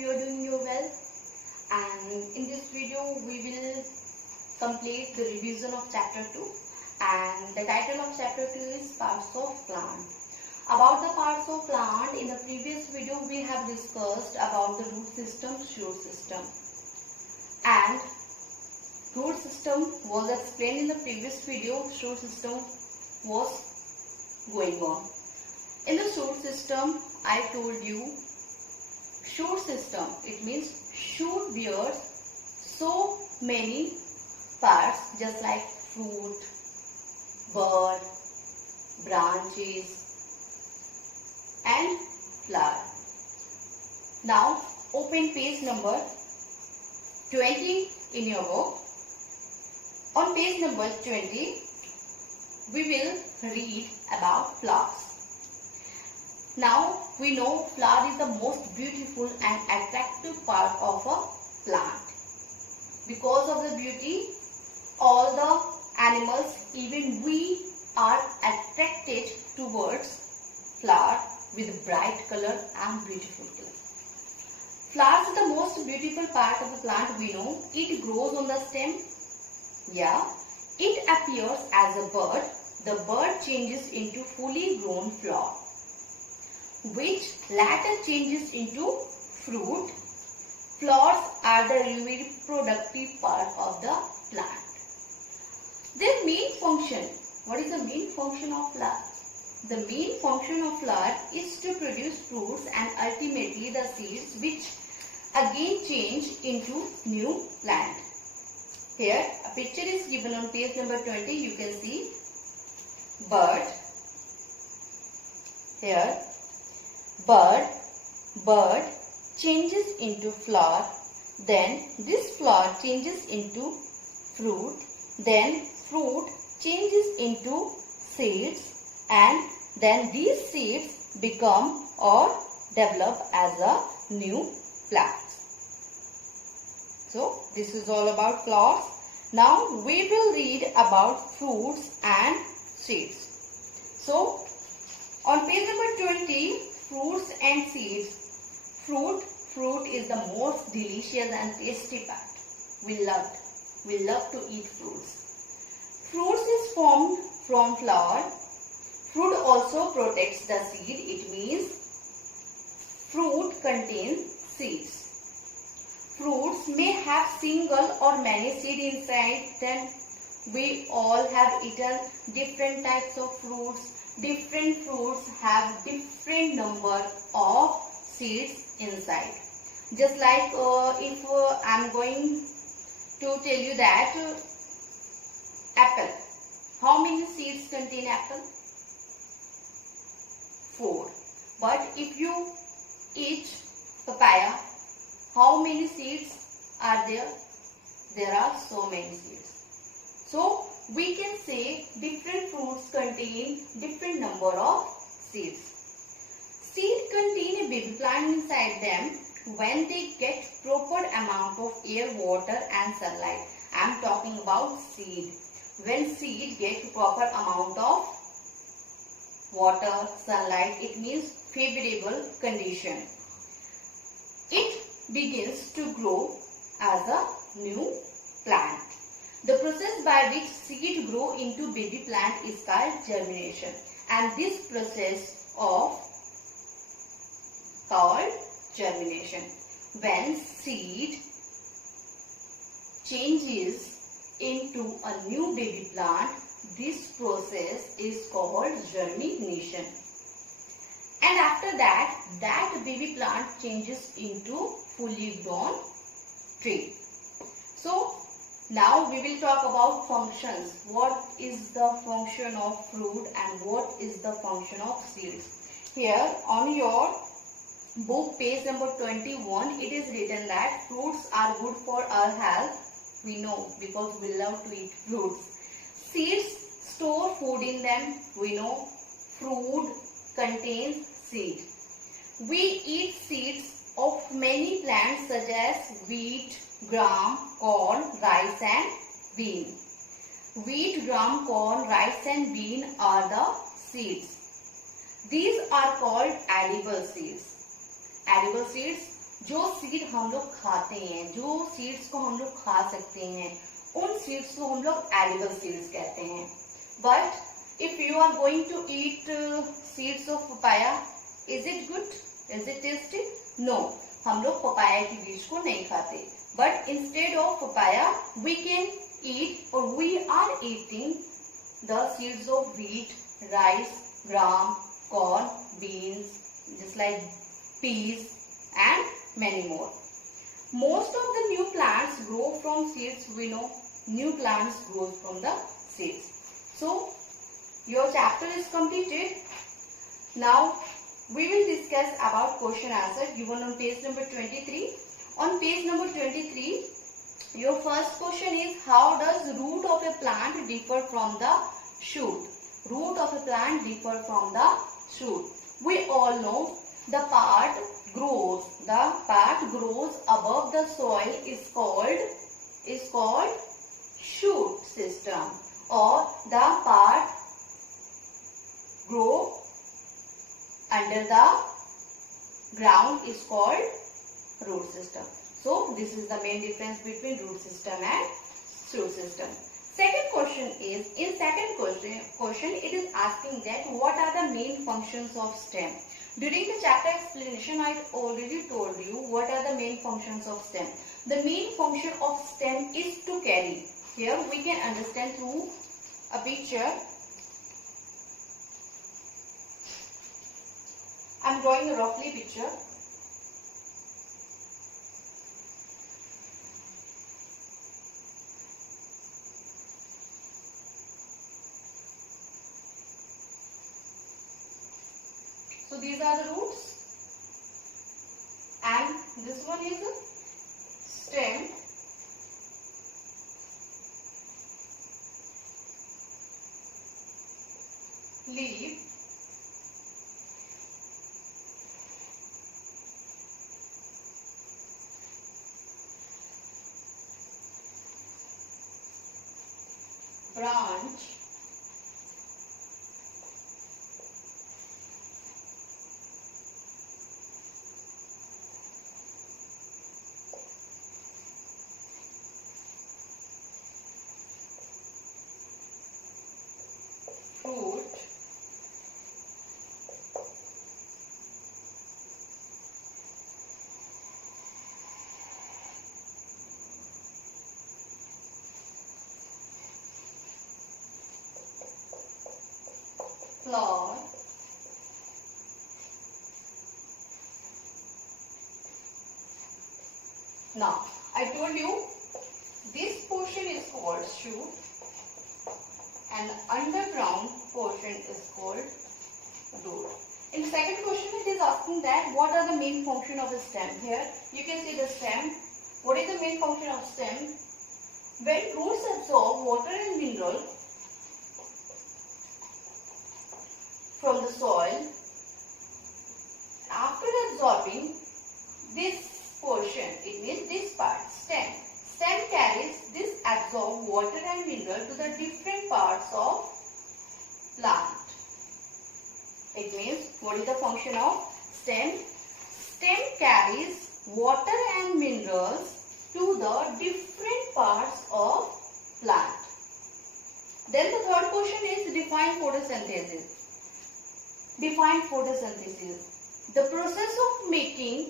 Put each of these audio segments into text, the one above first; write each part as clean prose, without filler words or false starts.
you are doing your well. And in this video we will complete the revision of chapter 2, and the title of chapter 2 is parts of plant. About the parts of plant, in the previous video we have discussed about the root system, shoot system, and root system was explained in the previous video. Shoot system was going on. In the shoot system, I told you, shoot system, it means shoot bears so many parts, just like fruit, bud, branches and flower. Now open page number 20 in your book. On page number 20 we will read about flowers. Now we know flower is the most beautiful and attractive part of a plant. Because of the beauty, all the animals, even we, are attracted towards flower with bright color and beautiful color. Flowers are the most beautiful part of the plant. We know it grows on the stem. Yeah, it appears as a bud. The bud changes into fully grown flower, which later changes into fruit. Flowers are the reproductive part of the plant. Their main function. What is the main function of flower? The main function of flower is to produce fruits and ultimately the seeds, which again change into new plant. Here a picture is given on page number 20. You can see bud. Here bud changes into flower, then this flower changes into fruit, then fruit changes into seeds, and then these seeds become or develop as a new plant. So this is all about flowers. Now we will read about fruits and seeds. So on page number 20, fruits and seeds. Fruit is the most delicious and tasty part. We love to eat fruits. Fruits is formed from flower. Fruit also protects the seed. It means fruit contains seeds. Fruits may have single or many seeds inside. Then we all have eaten different types of fruits. Different fruits have different number of seeds inside. Just like if I am going to tell you that apple. How many seeds contain apple? 4. But if you eat papaya, how many seeds are there? There are so many seeds. So we can say different fruits contain different number of seeds. Seeds contain a baby plant inside them when they get proper amount of air, water and sunlight. I am talking about seed. When seed get proper amount of water, sunlight, it means favorable condition, it begins to grow as a new plant. The process by which seed grow into baby plant is called germination, and this process of called germination. When seed changes into a new baby plant, this process is called germination. And after that, that baby plant changes into fully grown tree. So now we will talk about functions. What is the function of fruit and what is the function of seeds? Here on your book page number 21, it is written that fruits are good for our health. We know because we love to eat fruits. Seeds store food in them. We know fruit contains seed. We eat seeds of many plants such as wheat, gram, corn, rice and bean. Wheat, gram, corn, rice and bean are the seeds. These are called edible seeds. Edible seeds जो seed हम लोग खाते हैं, जो seeds को हम लोग खा सकते हैं, उन सीड्स को हम लोग एडिबल सीड्स कहते हैं. But if you are going to eat seeds of papaya, is it good? Is it tasty? No, हम लोग पपाया के बीज को नहीं खाते. But instead of papaya we can eat, और we are eating the seeds of wheat, rice, gram, corn, beans, just like peas and many more. Most of the new plants grow from seeds. We know new plants grow from the seeds. So your chapter is completed. Now we will discuss about question answer given on page number 23. On page number 23, your first question is, how does root of a plant differ from the shoot? Root of a plant differ from the shoot. We all know the part grows above the soil is called shoot system, or the part grow under the ground is called root system. So this is the main difference between root system and shoot system. Second question is, in second question it is asking that what are the main functions of stem. During the chapter explanation I already told you what are the main functions of stem. The main function of stem is to carry. Here we can understand through a picture. I am drawing a roughly picture. So these are the roots, and this one is a stem. Leaf, branch, fruit, flower, now I told you this portion is called shoot and underground portion is called root. In second question it is asking that what are the main function of a stem. Here you can see the stem. What is the main function of stem? When roots absorb water and mineral from the soil, after absorbing this portion, it means this part, stem carries this absorbed water and mineral to the different parts of plant. It means, what is the function of stem? Stem carries water and minerals to the different parts of plant. Then the third question is define photosynthesis. Define photosynthesis. The process of making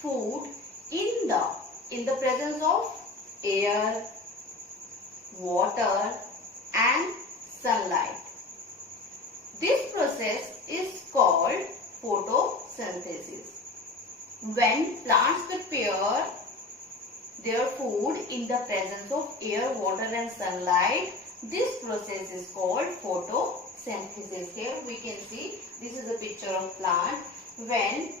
food in the presence of air, water and sunlight. This process is called photosynthesis. When plants prepare their food in the presence of air, water and sunlight, this process is called photosynthesis. Here we can see this is a picture of plant. When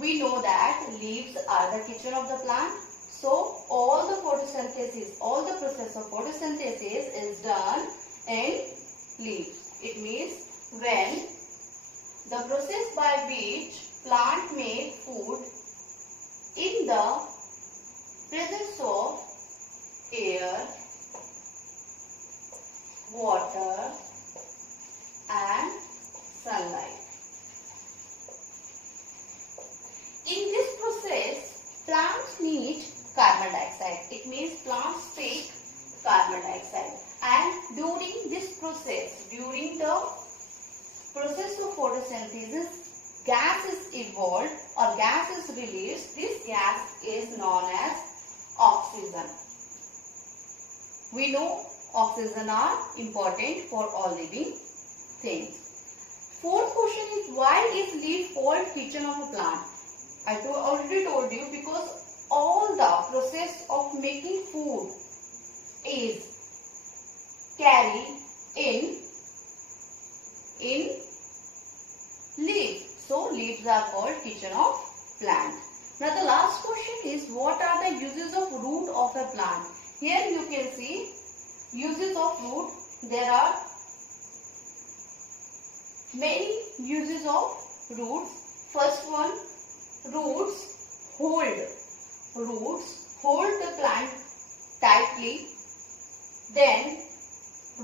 we know that leaves are the kitchen of the plant, so all the process of photosynthesis is done in leaves. It means when the process by which plant make food in the presence of air, water and sunlight. process of photosynthesis, gas is evolved or gas is released. This gas is known as oxygen. We know oxygen are important for all living things. Fourth question is, why is leaf called kitchen of a plant? I already told you, because all the process of making food is carried in leaves. So leaves are called kitchen of plant. Now the last question is, what are the uses of root of a plant? Here you can see uses of root. There are many uses of roots. First one, roots hold the plant tightly. Then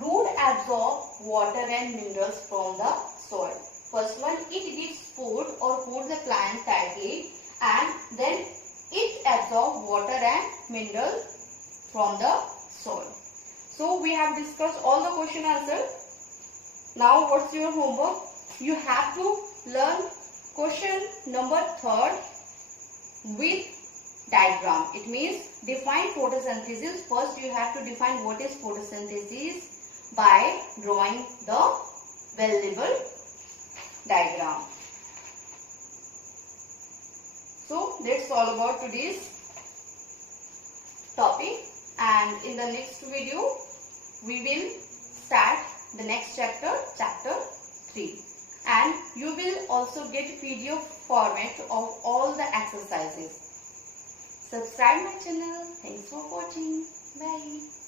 root absorb water and minerals from the soil. First one, it gives food or hold the plant tightly, and then it absorbs water and minerals from the soil. So we have discussed all the question answers. Now what's your homework? You have to learn question number 3 with diagram. It means define photosynthesis. First you have to define what is photosynthesis by drawing the well-labeled diagram. So that's all about today's topic, and in the next video we will start the next chapter, chapter 3, and you will also get PDF format of all the exercises. Subscribe my channel. Thanks for watching. Bye.